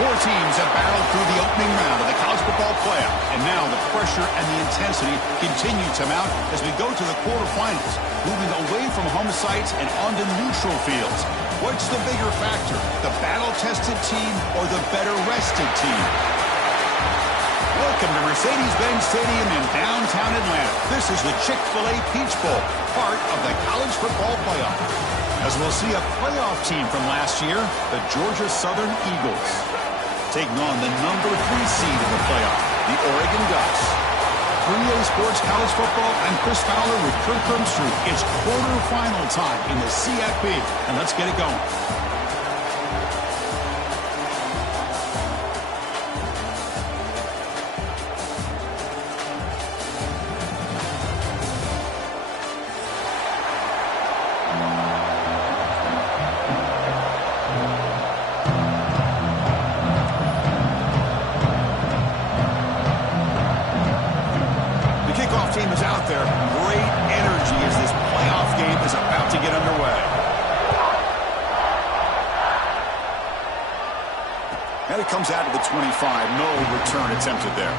Four teams have battled through the opening round of the college football playoff, and now the pressure and the intensity continue to mount as we go to the quarterfinals, moving away from home sites and onto neutral fields. What's the bigger factor, the battle-tested team or the better-rested team? Welcome to Mercedes-Benz Stadium in downtown Atlanta. This is the Chick-fil-A Peach Bowl, part of the college football playoff. As we'll see a playoff team from last year, the Georgia Southern Eagles, taking on the number 3 seed in the playoff, the Oregon Ducks. 3A Sports College Football, I'm Chris Fowler with Kirk Herbstreit. It's quarterfinal time in the CFP, and let's get it going. Team is out there. Great energy as this playoff game is about to get underway. And it comes out of the 25. No return attempted there.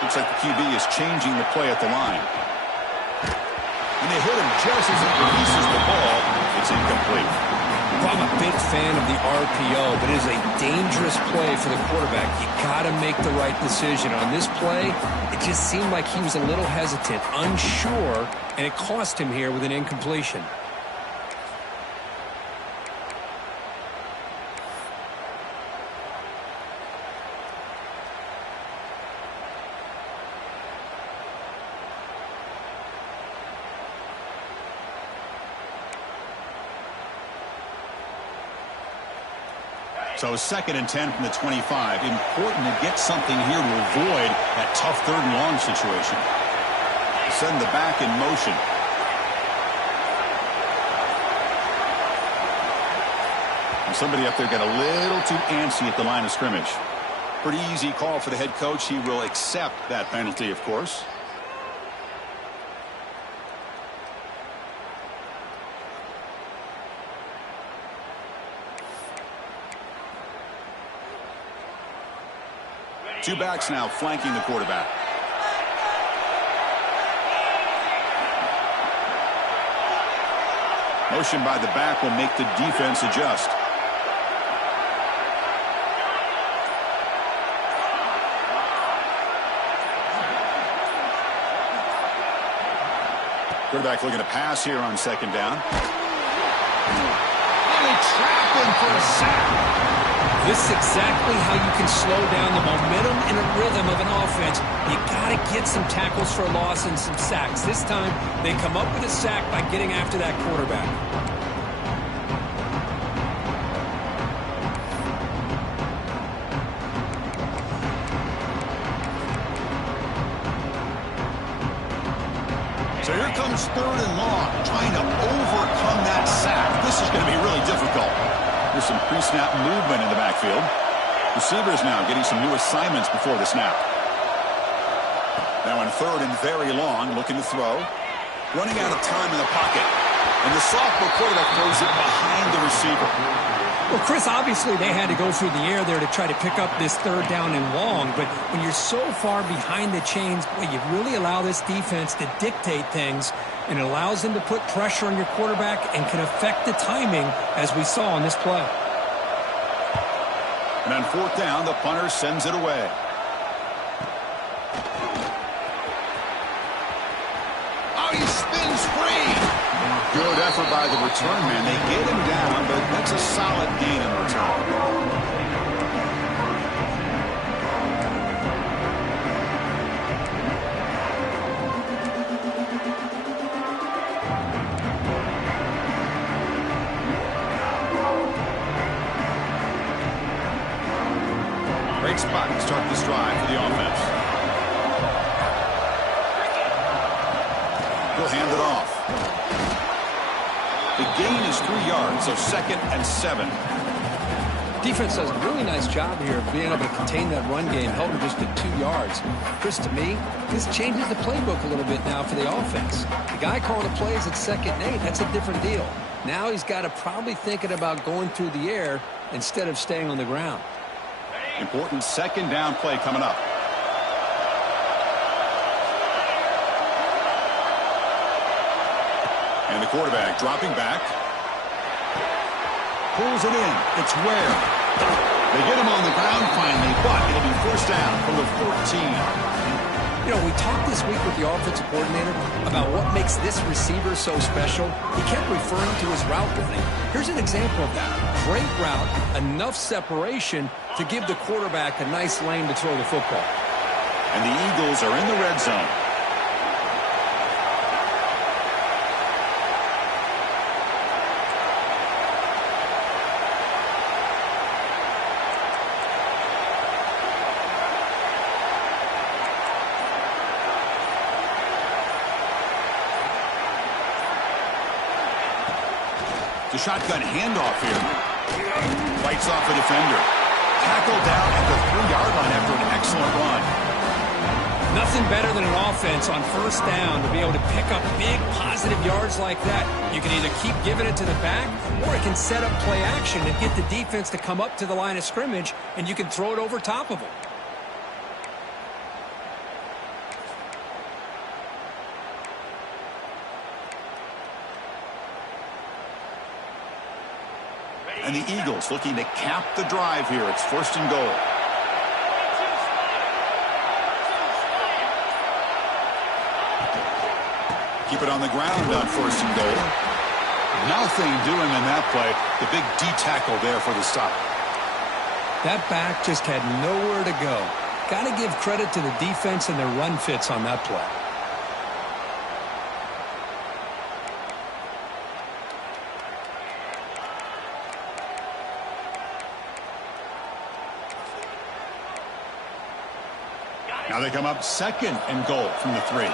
Looks like the QB is changing the play at the line. And they hit him just as he releases the ball. It's incomplete. Well, I'm a big fan of the RPO, but it is a dangerous play for the quarterback. You got to make the right decision. On this play, it just seemed like he was a little hesitant, unsure, and it cost him here with an incompletion. So 2nd and 10 from the 25. Important to get something here to avoid that tough 3rd and long situation. Send the back in motion. And somebody up there got a little too antsy at the line of scrimmage. Pretty easy call for the head coach. He will accept that penalty, of course. Two backs now flanking the quarterback. Motion by the back will make the defense adjust. Quarterback looking to pass here on 2nd down. And they trap him for a sack. This is exactly how you can slow down the momentum and a rhythm of an offense. You got to get some tackles for a loss and some sacks. This time, they come up with a sack by getting after that quarterback. So here comes 3rd and long, trying to overcome that sack. This is going to be really difficult. There's some pre-snap movement in the backfield. Receivers now getting some new assignments before the snap. Now on 3rd and very long, looking to throw. Running out of time in the pocket. And the sophomore quarterback throws it behind the receiver. Well, Chris, obviously they had to go through the air there to try to pick up this 3rd down and long. But when you're so far behind the chains, boy, you really allow this defense to dictate things. And it allows them to put pressure on your quarterback and can affect the timing, as we saw on this play. And on 4th down, the punter sends it away. Oh, he spins free. Good effort by the return man. They get him down, but that's a solid gain in return. right spot to start this drive for the offense. He'll hand it off. The gain is 3 yards, so 2nd and 7. Defense does a really nice job here of being able to contain that run game, held him just at 2 yards. Chris, to me, this changes the playbook a little bit now for the offense. The guy calling the plays at 2nd and 8, that's a different deal. Now he's got to probably thinking about going through the air instead of staying on the ground. Important 2nd down play coming up. And the quarterback dropping back. Pulls it in. It's Ware. They get him on the ground finally, but it'll be 1st down from the 14. You know, we talked this week with the offensive coordinator about what makes this receiver so special. He kept referring to his route running. Here's an example of that. Great route, enough separation to give the quarterback a nice lane to throw the football. And the Eagles are in the red zone. The shotgun handoff here. Fights off a defender. Tackled down at the 3-yard line after an excellent run. Nothing better than an offense on 1st down to be able to pick up big positive yards like that. You can either keep giving it to the back, or it can set up play action and get the defense to come up to the line of scrimmage, and you can throw it over top of them. And the Eagles looking to cap the drive here. It's 1st and goal. Keep it on the ground on 1st and goal. Nothing doing in that play. The big D tackle there for the stop. That back just had nowhere to go. Got to give credit to the defense and their run fits on that play. Now they come up 2nd and goal from the 3.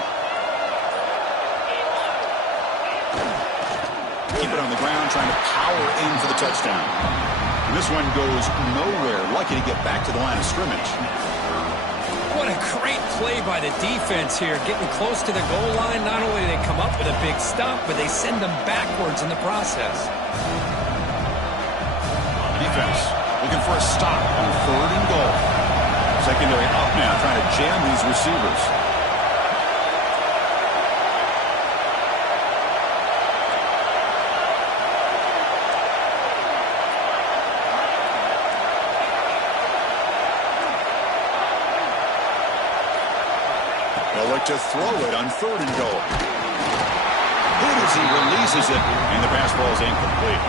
Keep it on the ground, trying to power in for the touchdown. And this one goes nowhere. Lucky to get back to the line of scrimmage. What a great play by the defense here. Getting close to the goal line, not only do they come up with a big stop, but they send them backwards in the process. Defense looking for a stop on 3rd and goal. Secondary up now, trying to jam these receivers. They'll look to throw it on 3rd and goal. Good as he releases it, and the pass ball is incomplete.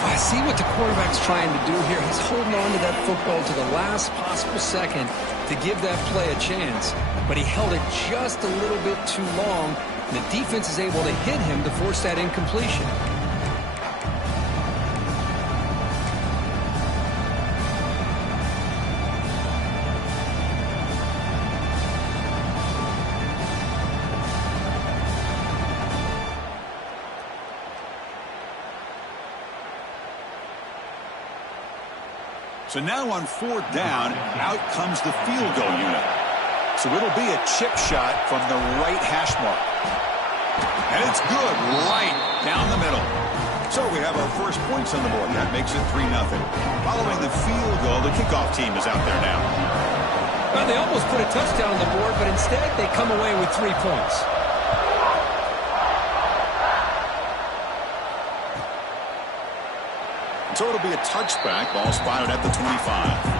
I see what the quarterback's trying to do here. He's holding on to that football to the last possible second to give that play a chance. But he held it just a little bit too long, and the defense is able to hit him to force that incompletion. So now on 4th down, out comes the field goal unit. So it'll be a chip shot from the right hash mark. And it's good, right down the middle. So we have our first points on the board. That makes it 3-0. Following the field goal, the kickoff team is out there now. Well, they almost put a touchdown on the board, but instead they come away with 3 points. So it'll be a touchback. Ball spotted at the 25.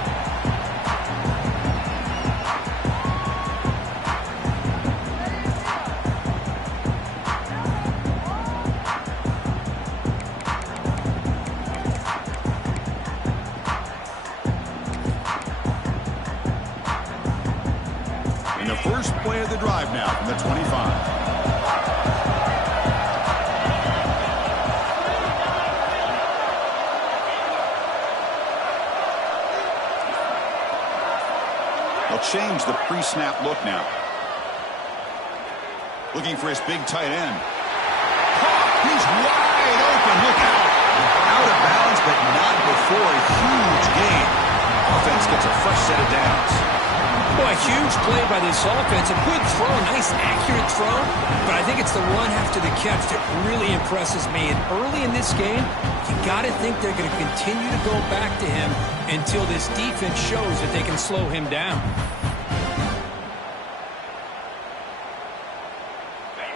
And the first play of the drive now from the 25. They'll change the pre-snap look now. Looking for his big tight end. He's wide open. Look out. Out of bounds, but not before a huge gain. Offense gets a fresh set of downs. Boy, a huge play by this offense. A good throw, nice accurate throw. But I think it's the run after the catch that really impresses me. And early in this game, you got to think they're going to continue to go back to him until this defense shows that they can slow him down.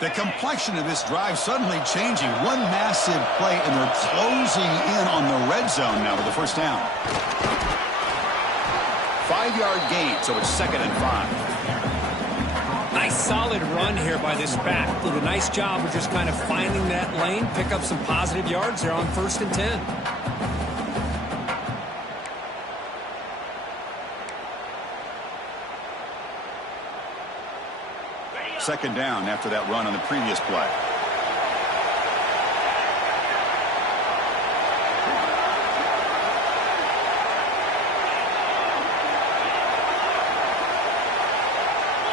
The complexion of this drive suddenly changing. One massive play, and they're closing in on the red zone now with the first down. 5-yard gain, so it's 2nd and 5. Nice solid run here by this back. Did a nice job of just kind of finding that lane, pick up some positive yards there on 1st and 10. Second down after that run on the previous play.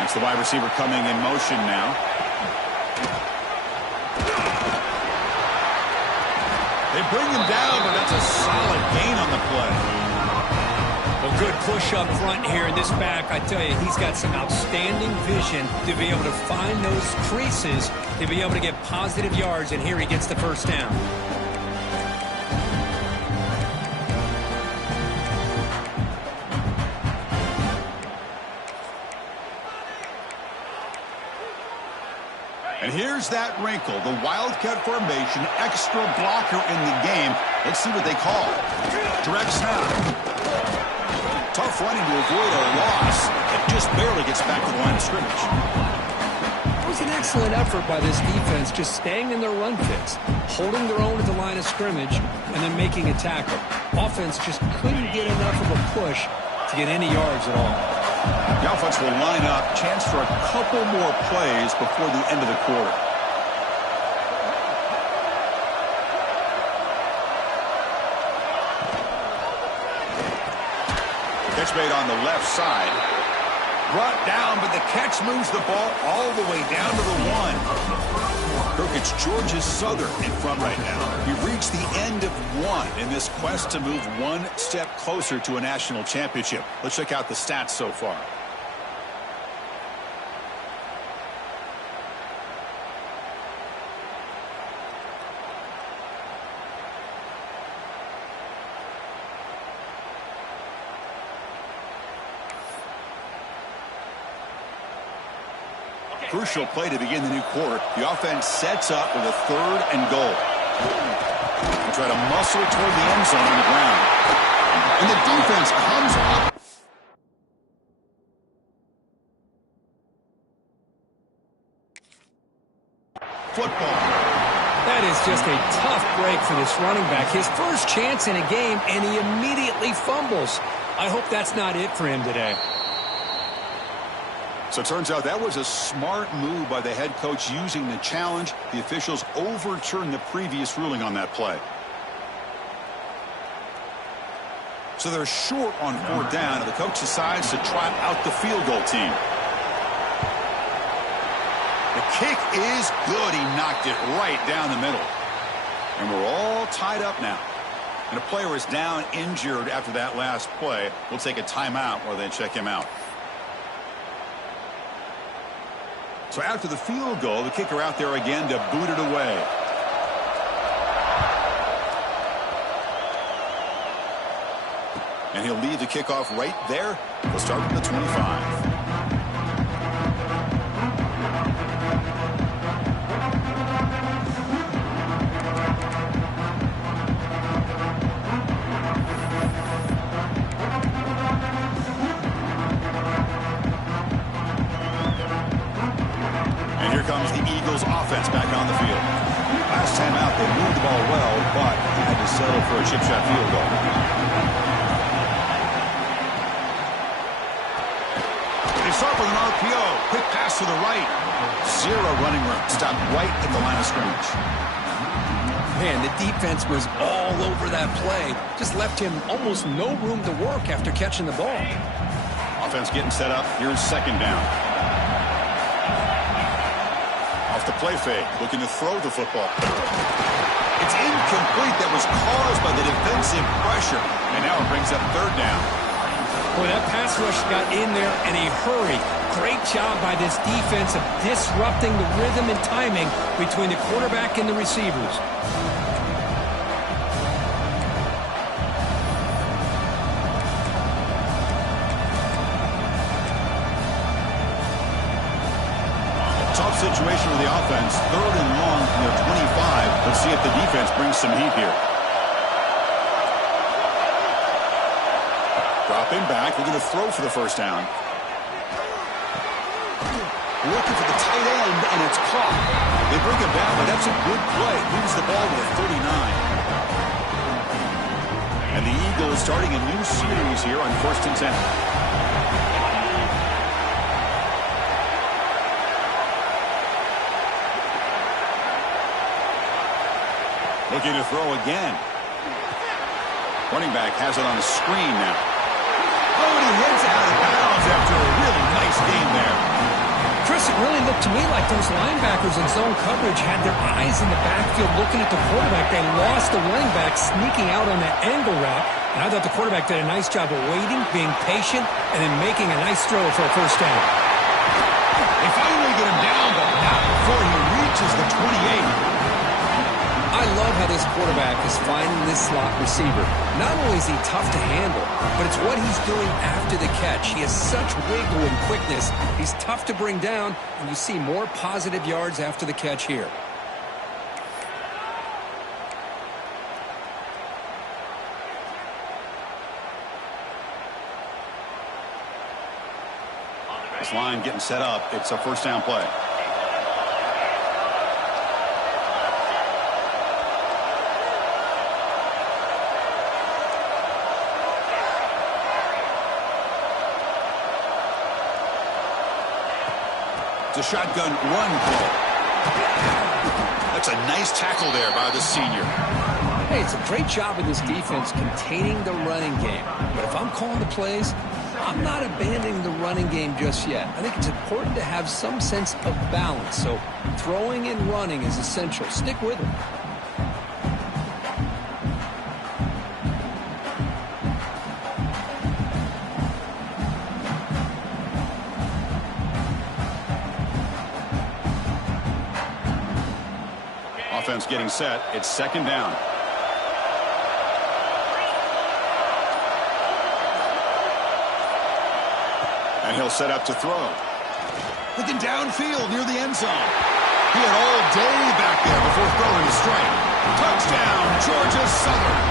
It's the wide receiver coming in motion now. They bring him down, but that's a solid gain on the play. Well, good push up front here in this back. I tell you, he's got some outstanding vision to be able to find those creases, to be able to get positive yards, and here he gets the first down. And here's that wrinkle, the Wildcat formation, extra blocker in the game. Let's see what they call. Direct snap. Tough running to avoid a loss. It just barely gets back to the line of scrimmage. It was an excellent effort by this defense, just staying in their run fits, holding their own at the line of scrimmage, and then making a tackle. Offense just couldn't get enough of a push to get any yards at all. The offense will line up, chance for a couple more plays before the end of the quarter. Catch made on the left side. Brought down, but the catch moves the ball all the way down to the 1. Look, it's Georgia Southern in front right now. He reached the end of 1 in this quest to move one step closer to a national championship. Let's check out the stats so far. Crucial play to begin the new quarter. The offense sets up with a 3rd and goal. They try to muscle toward the end zone on the ground. And the defense comes up. Football. That is just a tough break for this running back. His first chance in a game, and he immediately fumbles. I hope that's not it for him today. So it turns out that was a smart move by the head coach using the challenge. The officials overturned the previous ruling on that play. So they're short on 4th down, and the coach decides to trot out the field goal team. The kick is good. He knocked it right down the middle. And we're all tied up now. And a player is down injured after that last play. We'll take a timeout while they check him out. So after the field goal, the kicker out there again to boot it away. And he'll leave the kickoff right there. He'll start from the 25. Comes the Eagles offense back on the field. Last time out, they moved the ball well, but had to settle for a chip shot field goal. They start with an RPO. Quick pass to the right. 0 running room. Stopped right at the line of scrimmage. Man, the defense was all over that play. Just left him almost no room to work after catching the ball. Offense getting set up. Here's second down. Off the play fake, looking to throw the football. It's incomplete. That was caused by the defensive pressure. And now it brings up third down. Boy, that pass rush got in there in a hurry. Great job by this defense of disrupting the rhythm and timing between the quarterback and the receivers. Tough situation for the offense. Third and long from their 25. Let's see if the defense brings some heat here. Dropping back. We're going to throw for the first down. Looking for the tight end, and it's caught. They bring him down, but that's a good play. Moves the ball to the 39. And the Eagles starting a new series here on 1st and 10. Looking to throw again. Running back has it on the screen now. Oh, and he heads out of bounds after a really nice game there. Chris, it really looked to me like those linebackers in zone coverage had their eyes in the backfield looking at the quarterback. They lost the running back sneaking out on that angle route. And I thought the quarterback did a nice job of waiting, being patient, and then making a nice throw for a first down. They finally get him down, but not before he reaches the 28. I love how this quarterback is finding this slot receiver. Not only is he tough to handle, but it's what he's doing after the catch. He has such wiggle and quickness. He's tough to bring down, and you see more positive yards after the catch here. This line getting set up. It's a first down play. It's a shotgun run play. That's a nice tackle there by the senior. Hey, it's a great job of this defense containing the running game. But if I'm calling the plays, I'm not abandoning the running game just yet. I think it's important to have some sense of balance. So throwing and running is essential. Stick with it. Offense getting set. It's second down. And he'll set up to throw. Looking downfield near the end zone. He had all day back there before throwing a strike. Touchdown, Georgia Southern.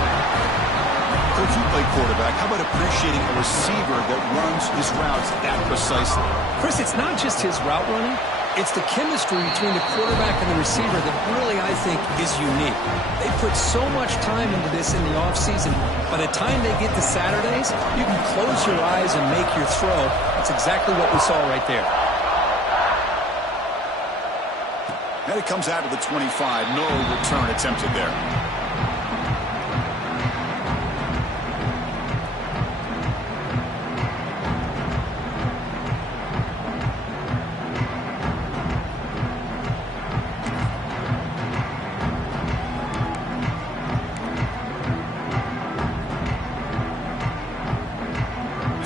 Coach, you play quarterback. How about appreciating a receiver that runs his routes that precisely? Chris, it's not just his route running. It's the chemistry between the quarterback and the receiver that really, I think, is unique. They put so much time into this in the offseason. By the time they get to Saturdays, you can close your eyes and make your throw. That's exactly what we saw right there. And it comes out of the 25. No return attempted there.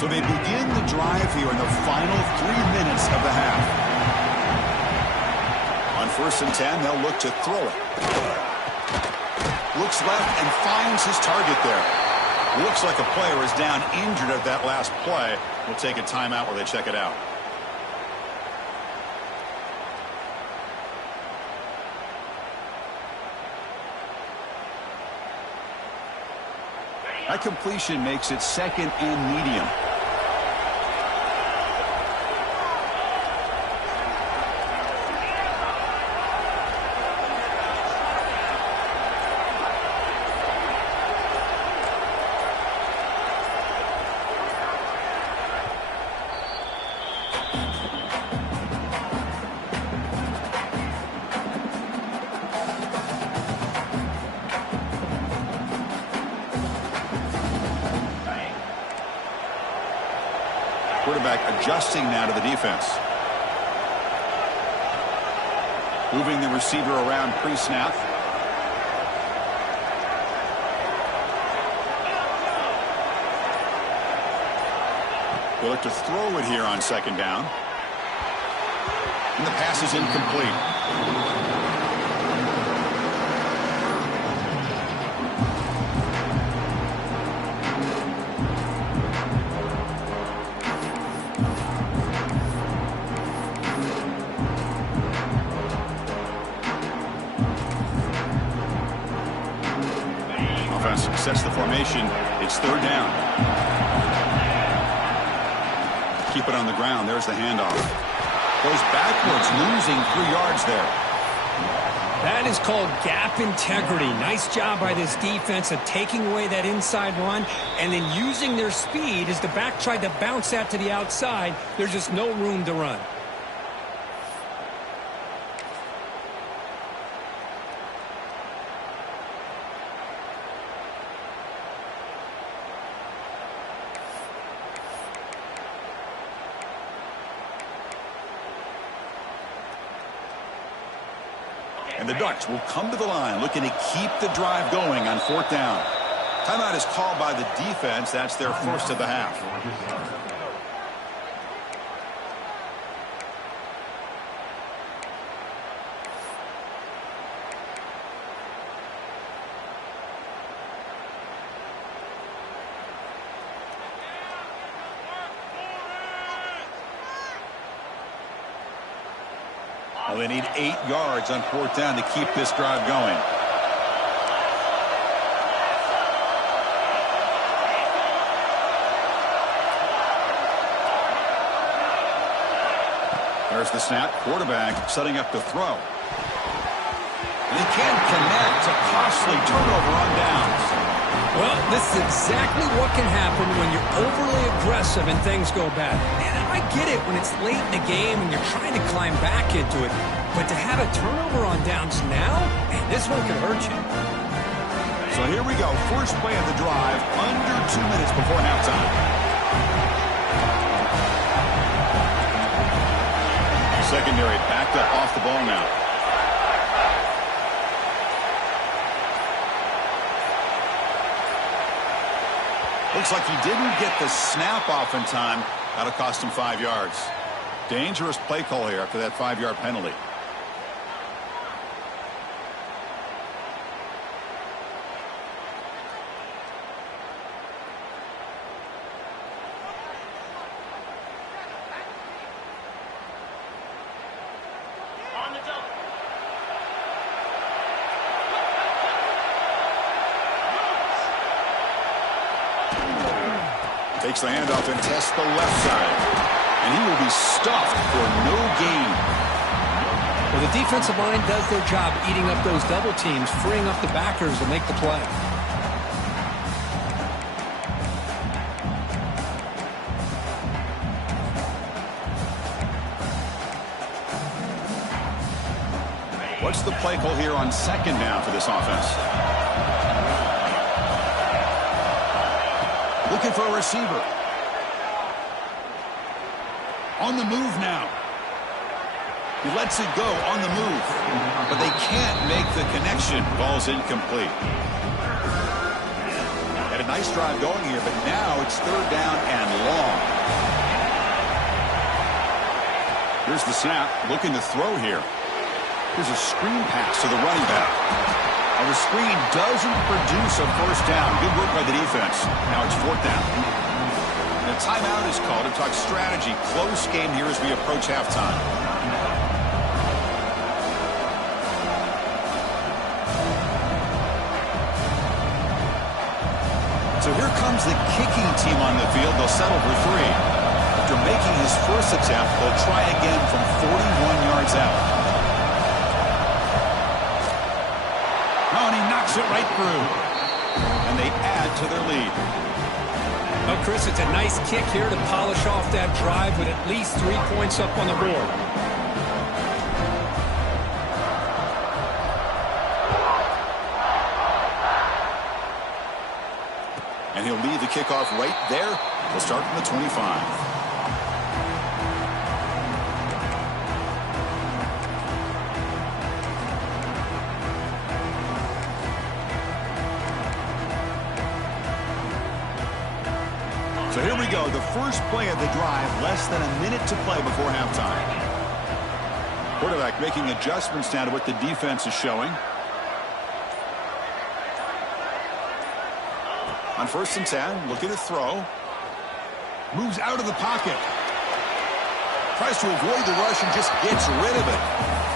So they begin the drive here in the final 3 minutes of the half. On 1st and 10, they'll look to throw it. Looks left and finds his target there. Looks like a player is down injured at that last play. We'll take a timeout while they check it out. That completion makes it second and medium. Quarterback adjusting now to the defense. Moving the receiver around pre-snap. We'll look to throw it here on second down. And the pass is incomplete. Sets the formation. It's third down. Keep it on the ground. There's the handoff. Goes backwards, losing 3 yards there. That is called gap integrity. Nice job by this defense of taking away that inside run and then using their speed as the back tried to bounce that to the outside. There's just no room to run. And the Ducks will come to the line looking to keep the drive going on fourth down. Timeout is called by the defense. That's their first of the half. Well, they need 8 yards on fourth down to keep this drive going. There's the snap. Quarterback setting up to throw. And he can't connect. A costly turnover on downs. Well, this is exactly what can happen when you're overly aggressive and things go bad. And I get it when it's late in the game and you're trying to climb back into it. But to have a turnover on downs now, man, this one could hurt you. So here we go. First play of the drive, under 2 minutes before halftime. Secondary backed up off the ball now. Looks like he didn't get the snap off in time. That'll cost him 5 yards. Dangerous play call here after that 5-yard penalty. Takes the handoff and tests the left side. And he will be stuffed for no gain. Well, the defensive line does their job eating up those double teams, freeing up the backers to make the play. What's the play call here on second down for this offense? Looking for a receiver. On the move now. He lets it go on the move. But they can't make the connection. Ball's incomplete. Had a nice drive going here, but now it's third down and long. Here's the snap. Looking to throw here. Here's a screen pass to the running back. Well, the screen doesn't produce a first down. Good work by the defense. Now it's fourth down. And a timeout is called to talk strategy. Close game here as we approach halftime. So here comes the kicking team on the field. They'll settle for 3. After making his first attempt, they'll try again from 41 yards out. It right through, and they add to their lead. Well, Chris, it's a nice kick here to polish off that drive with at least 3 points up on the board. And he'll lead the kickoff right there. We'll start from the 25. So here we go, the first play of the drive, less than a minute to play before halftime. Quarterback making adjustments now to what the defense is showing. On 1st and 10, looking to throw. Moves out of the pocket. Tries to avoid the rush and just gets rid of it.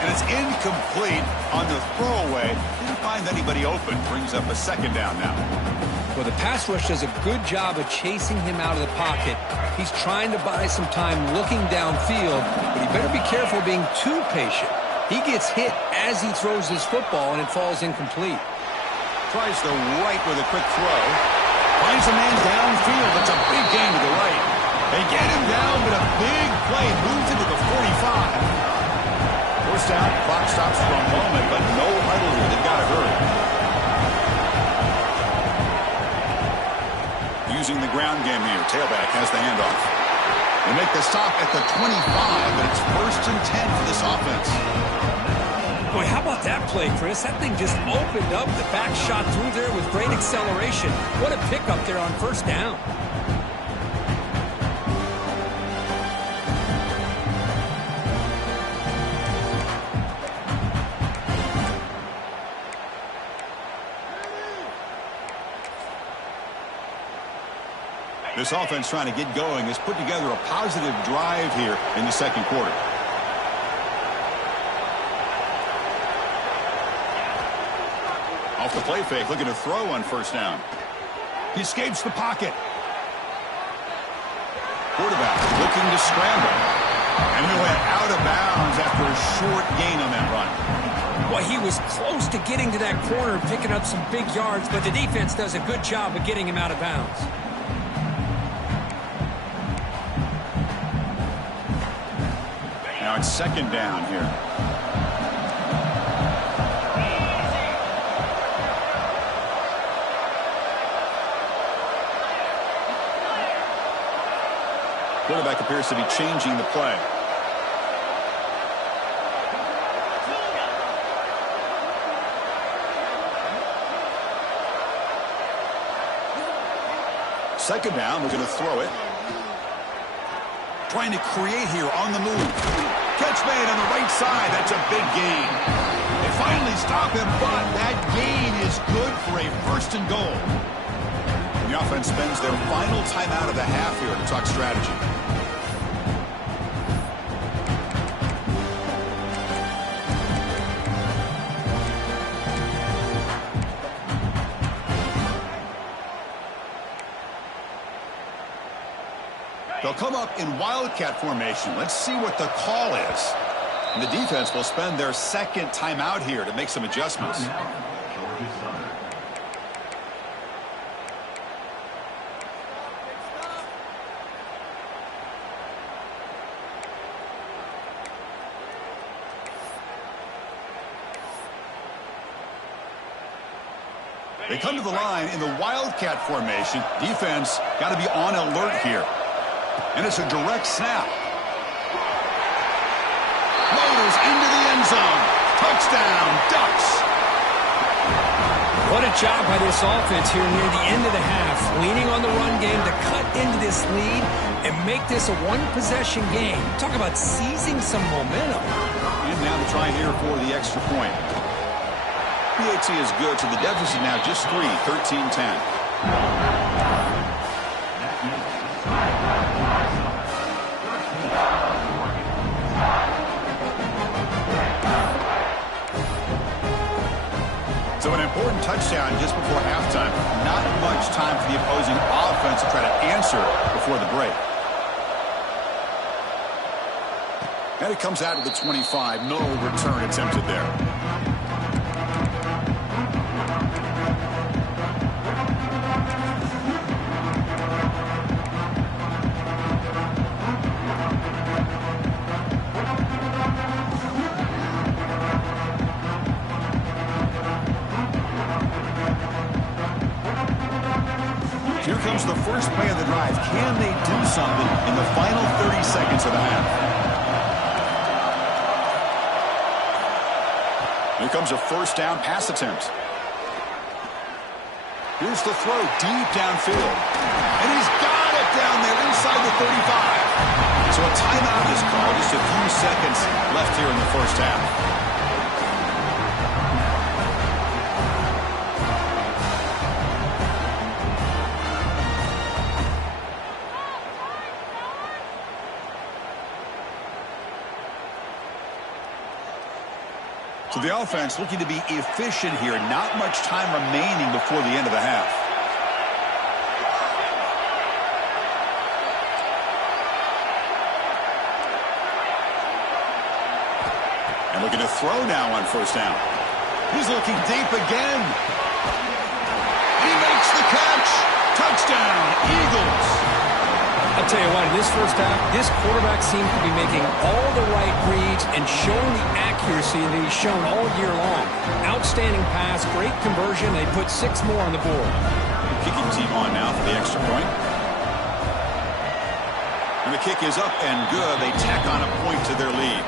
And it's incomplete on the throwaway. Didn't find anybody open. Brings up a 2nd down now. Well, the pass rush does a good job of chasing him out of the pocket. He's trying to buy some time looking downfield, but he better be careful being too patient. He gets hit as he throws his football, and it falls incomplete. Tries the right with a quick throw. Finds a man downfield. That's a big gain to the right. They get him down, but a big play moves into the 45. 1st down, clock stops for a moment, but no huddle here. They've got to hurry. Using the ground game here. Tailback has the handoff. They make the stop at the 25, but it's 1st and 10 for this offense. Boy, how about that play, Chris? That thing just opened up. The back shot through there with great acceleration. What a pickup there on 1st down. This offense trying to get going has put together a positive drive here in the 2nd quarter. Off the play fake, looking to throw on 1st down. He escapes the pocket. Quarterback looking to scramble. And he went out of bounds after a short gain on that run. Well, he was close to getting to that corner, picking up some big yards, but the defense does a good job of getting him out of bounds. Now it's 2nd down here. Quarterback appears to be changing the play. Second down, we're going to throw it. Trying to create here on the move. Catch made on the right side. That's a big gain. They finally stop him, but that gain is good for a 1st and goal. The offense spends their final timeout of the half here to talk strategy. They'll come up in wildcat formation. Let's see what the call is. And the defense will spend their 2nd timeout here to make some adjustments. They come to the line in the wildcat formation. Defense got to be on alert here. And it's a direct snap. Motors into the end zone. Touchdown, Ducks. What a job by this offense here near the end of the half. Leaning on the run game to cut into this lead and make this a one-possession game. Talk about seizing some momentum. And now to try here for the extra point. PAT is good, so the deficit now just 3, 13-10. So an important touchdown just before halftime. Not much time for the opposing offense to try to answer before the break. And it comes out of the 25. No return attempted there. Here comes the first play of the drive. Can they do something in the final 30 seconds of the half? Here comes a 1st down pass attempt. Here's the throw deep downfield. And he's got it down 35. So a timeout is called. Just a few seconds left here in the first half. So the offense looking to be efficient here. Not much time remaining before the end of the half. And looking to throw now on first down. He's looking deep again. He makes the catch. Touchdown, Eagles. I'll tell you what, in this first half, this quarterback seems to be making all the right reads and showing the accuracy that he's shown all year long. Outstanding pass, great conversion. They put 6 more on the board. Kicking team on now for the extra point. And the kick is up and good. They tack on a point to their lead.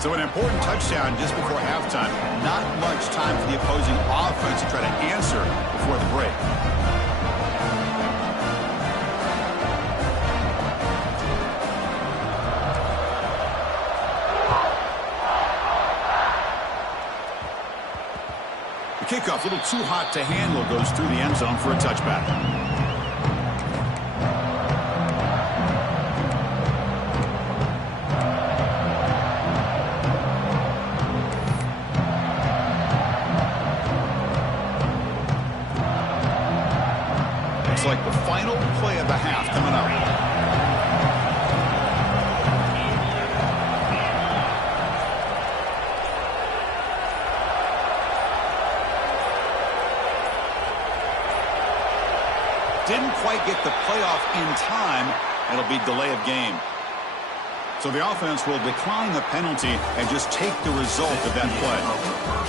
So an important touchdown just before halftime. Not much time for the opposing offense to try to answer before the break. The kickoff, a little too hot to handle, goes through the end zone for a touchback. Like the final play of the half coming up. Didn't quite get the playoff in time. It'll be delay of game. So the offense will decline the penalty and just take the result of that play.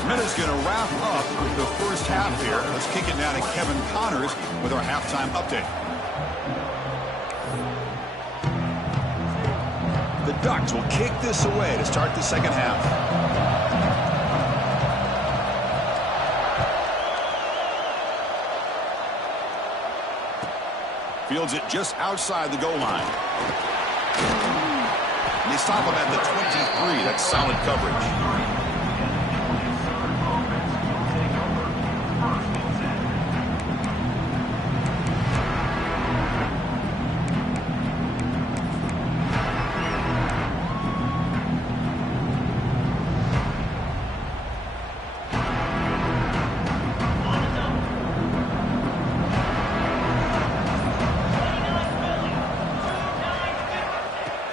Minuta's going to wrap up with the first half here. Let's kick it now to Kevin Connors with our halftime update. The Ducks will kick this away to start the second half. Fields it just outside the goal line. And they stop him at the 23. That's solid coverage.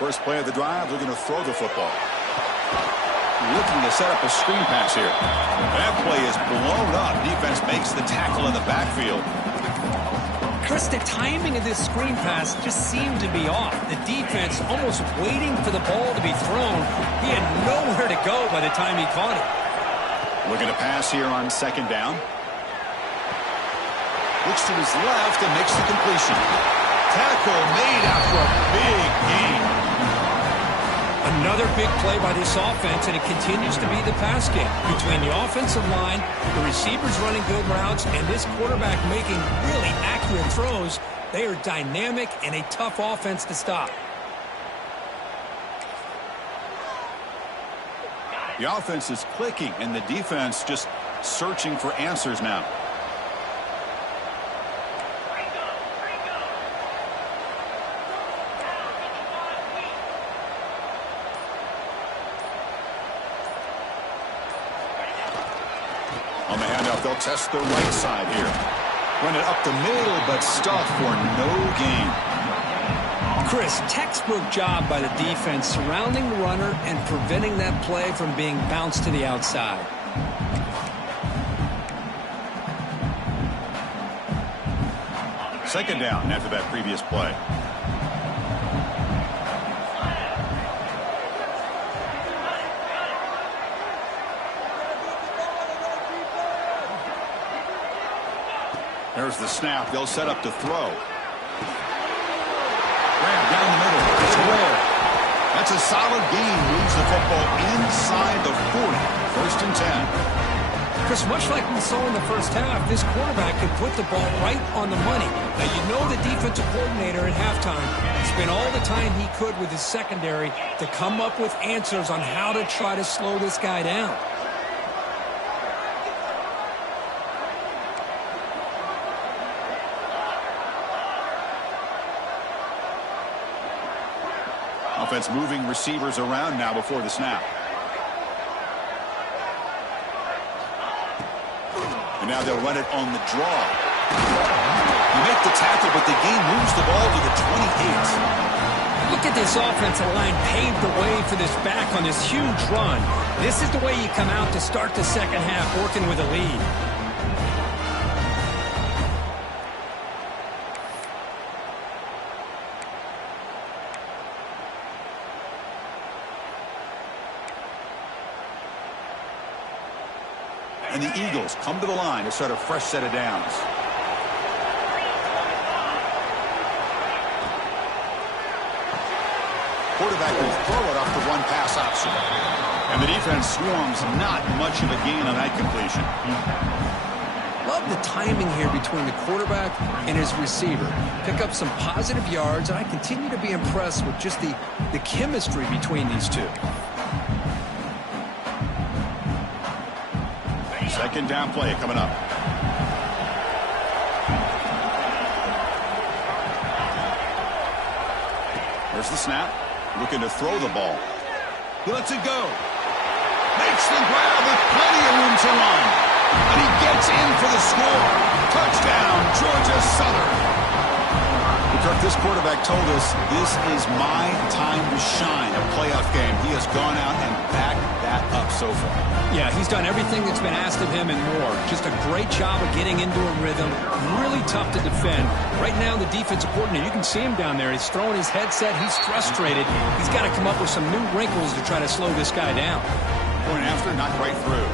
First play of the drive, they're going to throw the football. Looking to set up a screen pass here. That play is blown up. Defense makes the tackle in the backfield. Chris, the timing of this screen pass just seemed to be off. The defense almost waiting for the ball to be thrown. He had nowhere to go by the time he caught it. Looking to pass here on second down. Looks to his left and makes the completion. Tackle made after a big gain. Another big play by this offense, and it continues to be the pass game. Between the offensive line, the receivers running good routes, and this quarterback making really accurate throws, they are dynamic and a tough offense to stop. The offense is clicking, and the defense just searching for answers now. On the handoff, they'll test the right side here. Run it up the middle, but stuff for no gain. Chris, textbook job by the defense surrounding the runner and preventing that play from being bounced to the outside. Second down after that previous play. There's the snap. They'll set up to throw. Grab down the middle. It's Ware. That's a solid gain. Moves the football inside the 40. First and 10. Chris, much like we saw in the first half, this quarterback can put the ball right on the money. Now, you know the defensive coordinator at halftime spent all the time he could with his secondary to come up with answers on how to try to slow this guy down. Offense moving receivers around now before the snap. And now they'll run it on the draw. You make the tackle, but the game moves the ball to the 28. Look at this offensive line paved the way for this back on this huge run. This is the way you come out to start the second half, working with a lead. And the Eagles come to the line to start a fresh set of downs. Quarterback will throw it off the one-pass option. And the defense swarms not much of a gain on that completion. Love the timing here between the quarterback and his receiver. Pick up some positive yards, and I continue to be impressed with just the chemistry between these two. Second down play coming up. There's the snap. Looking to throw the ball. He lets it go. Makes the grab with plenty of room to run. And he gets in for the score. Touchdown, Georgia Southern. Kirk, this quarterback told us this is my time to shine, a playoff game. He has gone out and backed that up so far. Yeah, he's done everything that's been asked of him and more. Just a great job of getting into a rhythm. Really tough to defend. Right now, the defensive coordinator, you can see him down there. He's throwing his headset. He's frustrated. He's got to come up with some new wrinkles to try to slow this guy down. Point after, not quite through.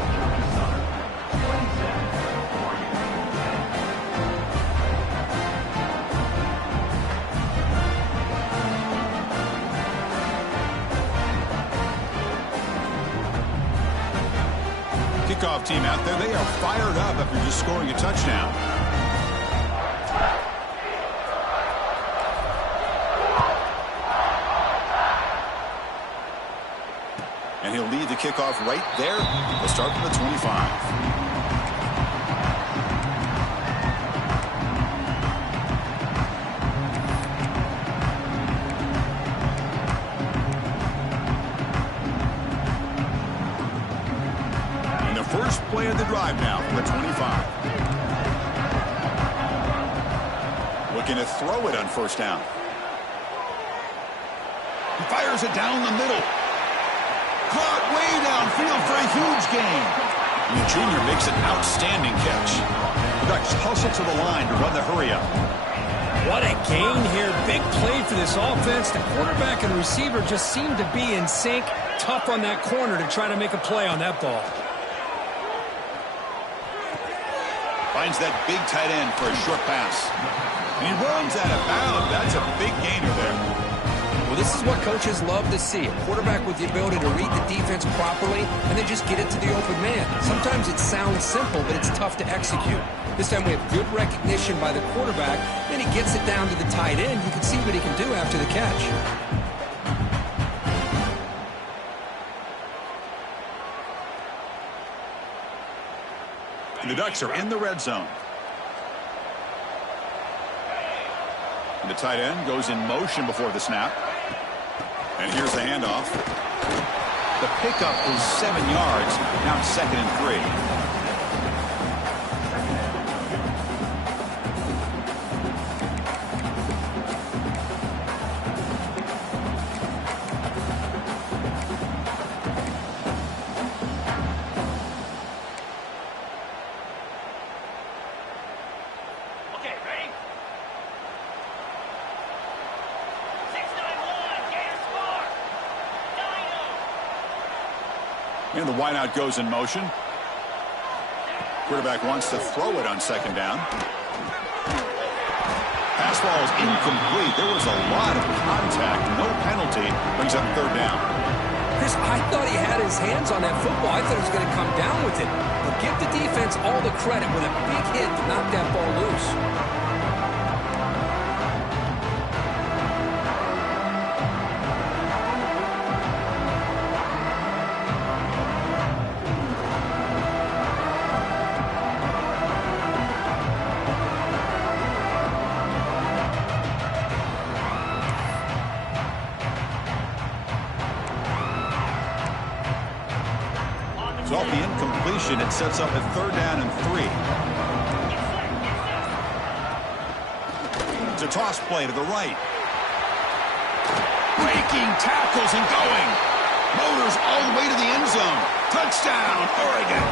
Kickoff team out there, they are fired up after just scoring a touchdown. And he'll lead the kickoff right there. They'll start from the 25. First play of the drive now from the 25. Looking to throw it on first down. He fires it down the middle. Caught way downfield for a huge gain. And the junior makes an outstanding catch. The Ducks hustle to the line to run the hurry up. What a gain here. Big play for this offense. The quarterback and receiver just seem to be in sync. Tough on that corner to try to make a play on that ball. Finds that big tight end for a short pass. And he runs out of bounds. That's a big gainer there. Well, this is what coaches love to see. A quarterback with the ability to read the defense properly and then just get it to the open man. Sometimes it sounds simple, but it's tough to execute. This time we have good recognition by the quarterback. Then he gets it down to the tight end. You can see what he can do after the catch. The Ducks are in the red zone. And the tight end goes in motion before the snap. And here's the handoff. The pickup is 7 yards. Now it's 2nd and 3. And the wideout goes in motion. Quarterback wants to throw it on 2nd down. Pass ball is incomplete. There was a lot of contact. No penalty. Brings up 3rd down. Chris, I thought he had his hands on that football. I thought he was going to come down with it. But give the defense all the credit with a big hit to knock that ball loose. So off the incompletion, it sets up a 3rd down and 3. It's a toss play to the right. Breaking tackles and going. Motors all the way to the end zone. Touchdown, Oregon.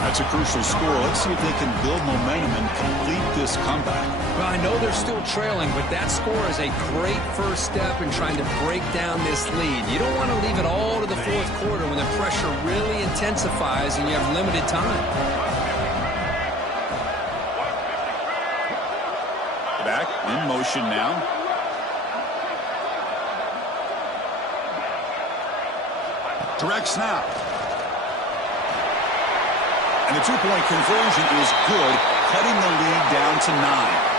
That's a crucial score. Let's see if they can build momentum and complete this comeback. Well, I know they're still trailing, but that score is a great first step in trying to break down this lead. You don't want to leave it all to the 4th quarter when the pressure really intensifies and you have limited time. Back in motion now. Direct snap. And the 2-point conversion is good, cutting the lead down to 9.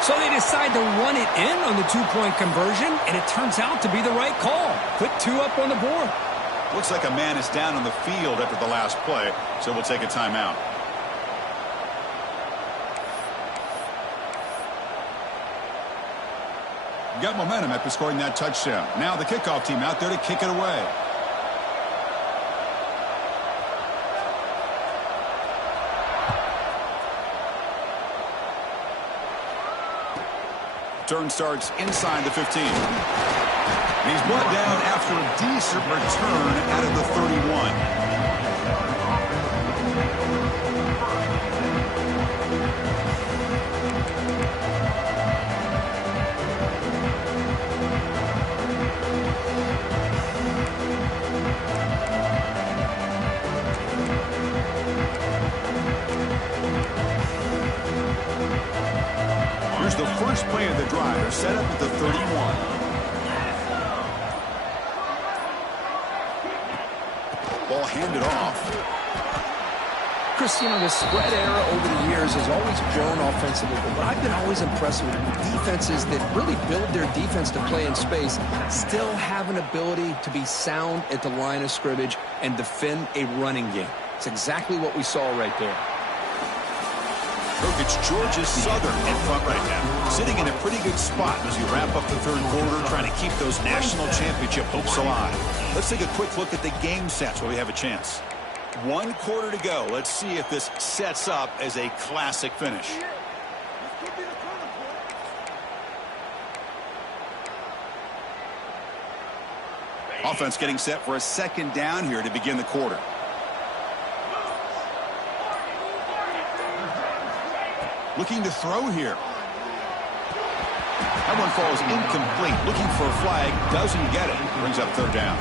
So they decide to run it in on the 2-point conversion, and it turns out to be the right call. Put 2 up on the board. Looks like a man is down on the field after the last play, so we'll take a timeout. Got momentum after scoring that touchdown. Now the kickoff team out there to kick it away. Turn starts inside the 15. And he's brought down after a decent return out of the 31. Here's the first play of the drive. They're set up at the 31. Ball handed off. Chris, you know, the spread era over the years has always grown offensively, but what I've been always impressed with defenses that really build their defense to play in space still have an ability to be sound at the line of scrimmage and defend a running game. It's exactly what we saw right there. Look, it's Georgia Southern in front right now, sitting in a pretty good spot as you wrap up the 3rd quarter, trying to keep those national championship hopes alive. Let's take a quick look at the game sets while we have a chance. 1 quarter to go. Let's see if this sets up as a classic finish. Offense getting set for a 2nd down here to begin the quarter. Looking to throw here. That one falls incomplete. Looking for a flag. Doesn't get it. Brings up 3rd down.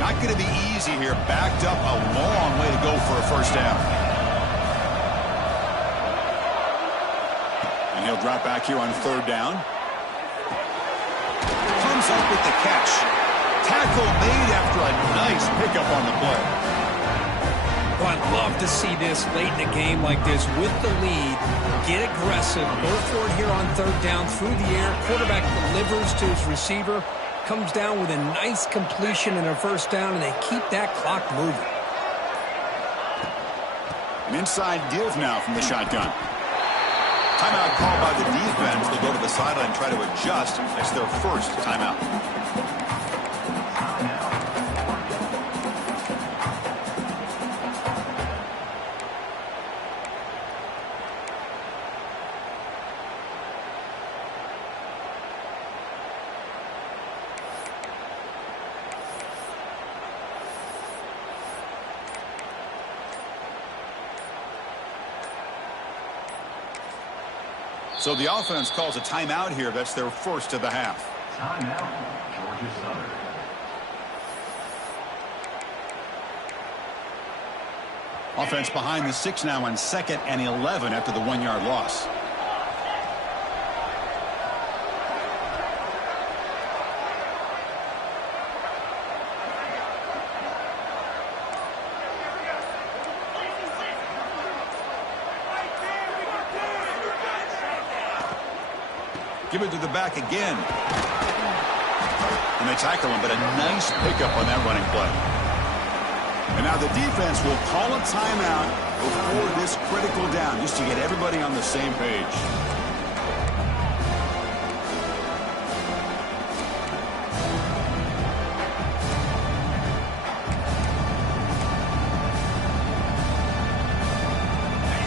Not going to be easy here. Backed up a long way to go for a 1st down. And he'll drop back here on 3rd down. Comes up with the catch. Tackle made after a nice pickup on the play. Well, I'd love to see this late in a game like this with the lead. Get aggressive. Go for it here on 3rd down through the air. Quarterback delivers to his receiver. Comes down with a nice completion and a 1st down, and they keep that clock moving. An inside give now from the shotgun. Timeout called by the defense. They'll go to the sideline and try to adjust. It's their first timeout. So the offense calls a timeout here. That's their first of the half. Timeout, Georgia Southern. Offense behind the 6 now on 2nd and 11 after the 1-yard loss. Give it to the back again. And they tackle him, but a nice pickup on that running play. And now the defense will call a timeout before this critical down, just to get everybody on the same page.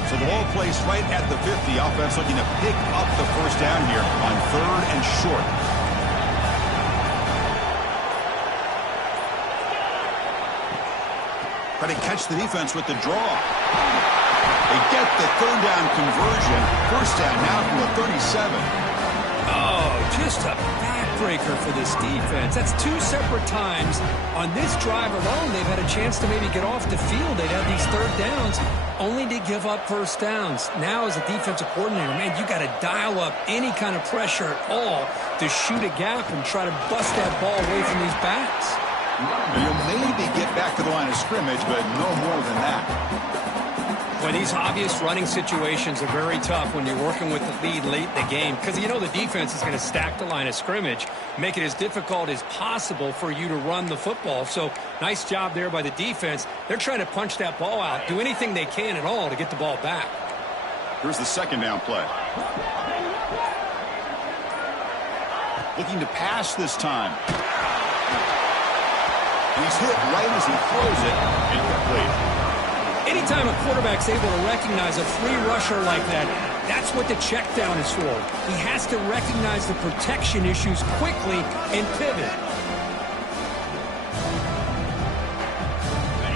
So the ball placed right at the 50. Offense looking to pick up the first down here on 3rd and short. Try to catch the defense with the draw. They get the 3rd down conversion. First down now from the 37. Oh, just a backbreaker for this defense. That's 2 separate times. On this drive alone, they've had a chance to maybe get off the field. They'd had these 3rd downs, only to give up first downs. Now, as a defensive coordinator, man, you got to dial up any kind of pressure at all to shoot a gap and try to bust that ball away from these backs. You'll maybe get back to the line of scrimmage, but no more than that. Well, these obvious running situations are very tough when you're working with the lead late in the game, because you know the defense is going to stack the line of scrimmage, make it as difficult as possible for you to run the football. So nice job there by the defense. They're trying to punch that ball out, do anything they can at all to get the ball back. Here's the 2nd down play. Looking to pass this time. He's hit right as he throws it. Incomplete. Anytime a quarterback's able to recognize a free rusher like that, that's what the check down is for. He has to recognize the protection issues quickly and pivot.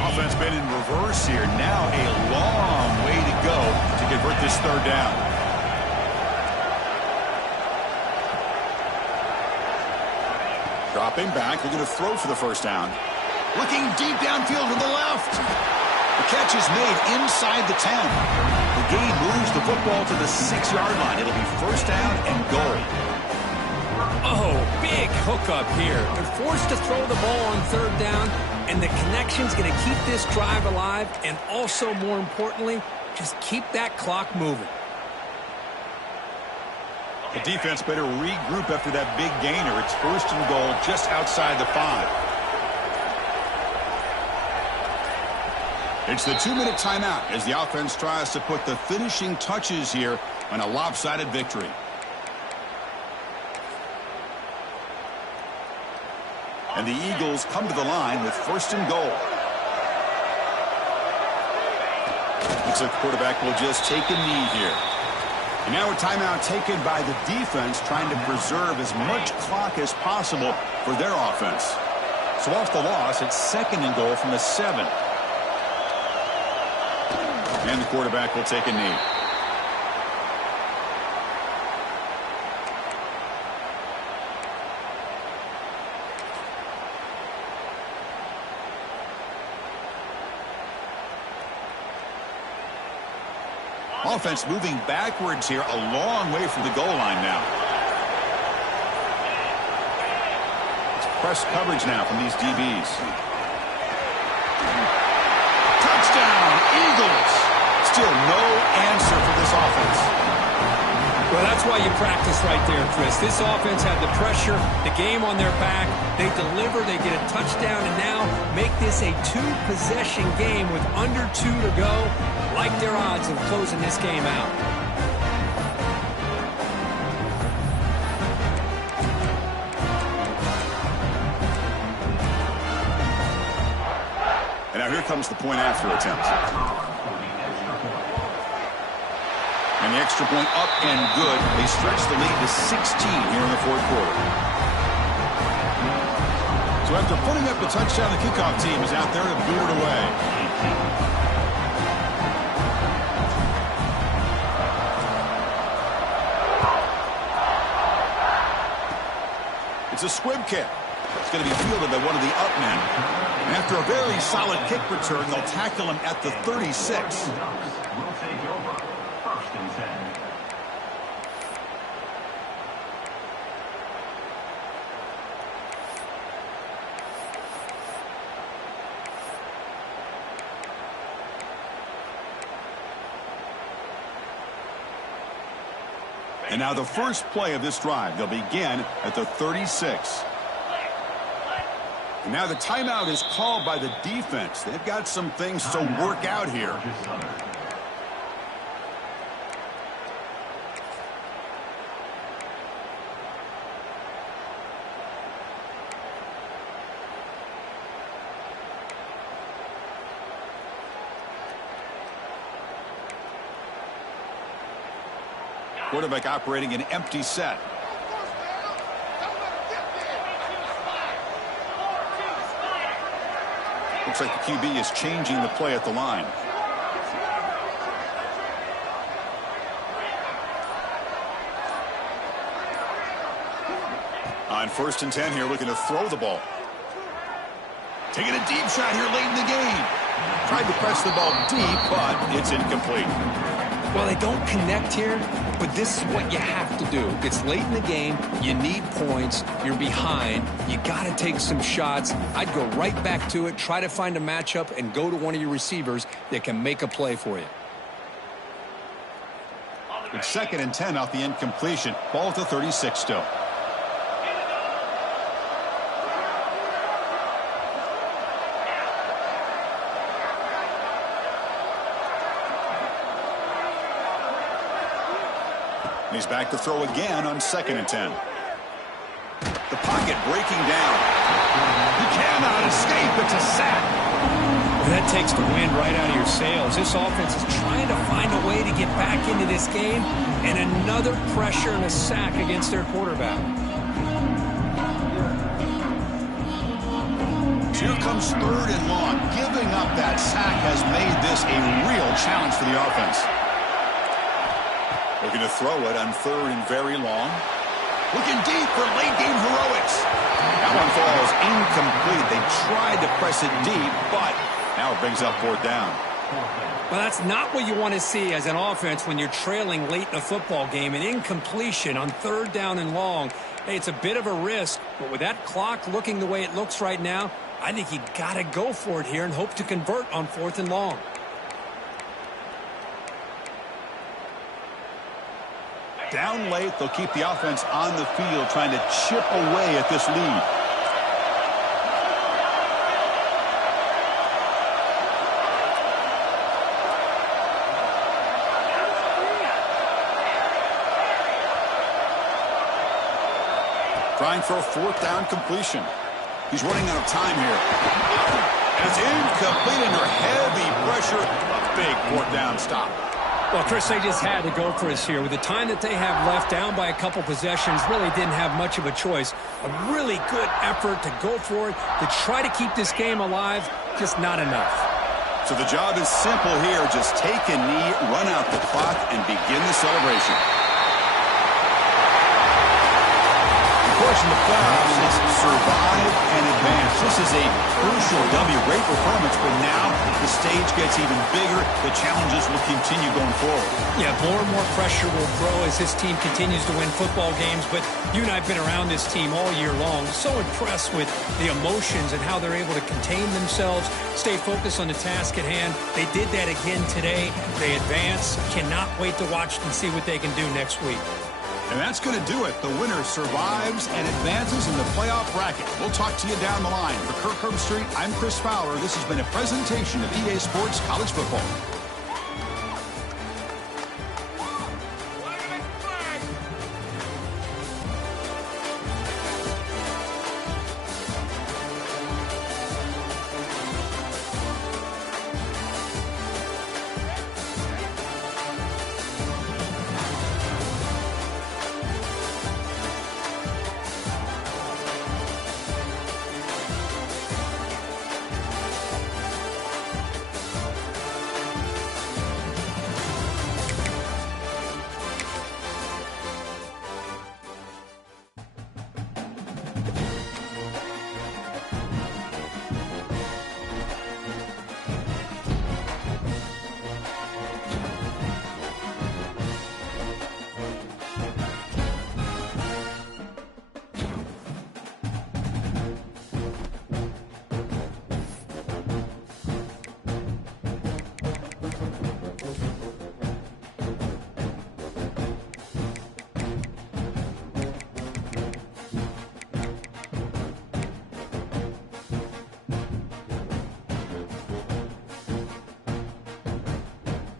Offense been in reverse here. Now a long way to go to convert this 3rd down. Dropping back, looking to throw for the first down. Looking deep downfield to the left. The catch is made inside the 10. The gain moves the football to the 6-yard line. It'll be first down and goal. Oh, big hookup here. They're forced to throw the ball on 3rd down, and the connection's going to keep this drive alive, and also, more importantly, just keep that clock moving. The defense better regroup after that big gainer. It's first and goal just outside the 5. It's the 2-minute timeout as the offense tries to put the finishing touches here on a lopsided victory. And the Eagles come to the line with first and goal. Looks like the quarterback will just take a knee here. And now a timeout taken by the defense, trying to preserve as much clock as possible for their offense. So off the loss, it's 2nd and goal from the 7. And the quarterback will take a knee. Offense moving backwards here, a long way from the goal line now. It's press coverage now from these DBs. Touchdown, Eagles! Still no answer for this offense. Well, that's why you practice right there, Chris. This offense had the pressure, the game on their back. They deliver, they get a touchdown, and now make this a 2-possession game with under 2 to go. Like their odds of closing this game out. And now here comes the point after attempt. And the extra point up and good. They stretch the lead to 16 here in the 4th quarter. So after putting up the touchdown, the kickoff team is out there to boot it away. It's a squib kick. It's going to be fielded by one of the up men. After a very solid kick return, they'll tackle him at the 36. Will take over. 1st and 10. And now the first play of this drive. They'll begin at the 36. And now the timeout is called by the defense. They've got some things to work out here. Quarterback operating an empty set. Looks like the QB is changing the play at the line. On 1st and 10 here, looking to throw the ball. Taking a deep shot here late in the game. Tried to press the ball deep, but it's incomplete. Well, they don't connect here, but this is what you have to do. It's late in the game. You need points. You're behind. You got to take some shots. I'd go right back to it, try to find a matchup, and go to one of your receivers that can make a play for you. It's 2nd and 10 off the incompletion. Ball at the 36 still. He's back to throw again on 2nd and 10. The pocket breaking down. He cannot escape. It's a sack. Well, that takes the wind right out of your sails. This offense is trying to find a way to get back into this game, and another pressure and a sack against their quarterback. Here comes 3rd and long. Giving up that sack has made this a real challenge for the offense. Looking to throw it on 3rd and very long. Looking deep for late game heroics. That one falls incomplete. They tried to press it deep, but now it brings up 4th down. Well, that's not what you want to see as an offense when you're trailing late in a football game. An incompletion on 3rd down and long. Hey, it's a bit of a risk, but with that clock looking the way it looks right now, I think you got to go for it here and hope to convert on 4th and long. Down late, they'll keep the offense on the field trying to chip away at this lead. Trying for a 4th down completion. He's running out of time here. And it's incomplete under heavy pressure. A big 4th down stop. Well, Chris, they just had to go for us here. With the time that they have left, down by a couple possessions, really didn't have much of a choice. A really good effort to go for it, to try to keep this game alive, just not enough. So the job is simple here. Just take a knee, run out the clock, and begin the celebration. Of course, in the playoffs, it's survive and advance. This is a crucial W. Great performance, but now the stage gets even bigger. The challenges will continue going forward. Yeah, more and more pressure will grow as this team continues to win football games. But you and I have been around this team all year long. So impressed with the emotions and how they're able to contain themselves, stay focused on the task at hand. They did that again today. They advance. Cannot wait to watch and see what they can do next week. And that's going to do it. The winner survives and advances in the playoff bracket. We'll talk to you down the line. For Kirk Herbstreit, I'm Chris Fowler. This has been a presentation of EA Sports College Football.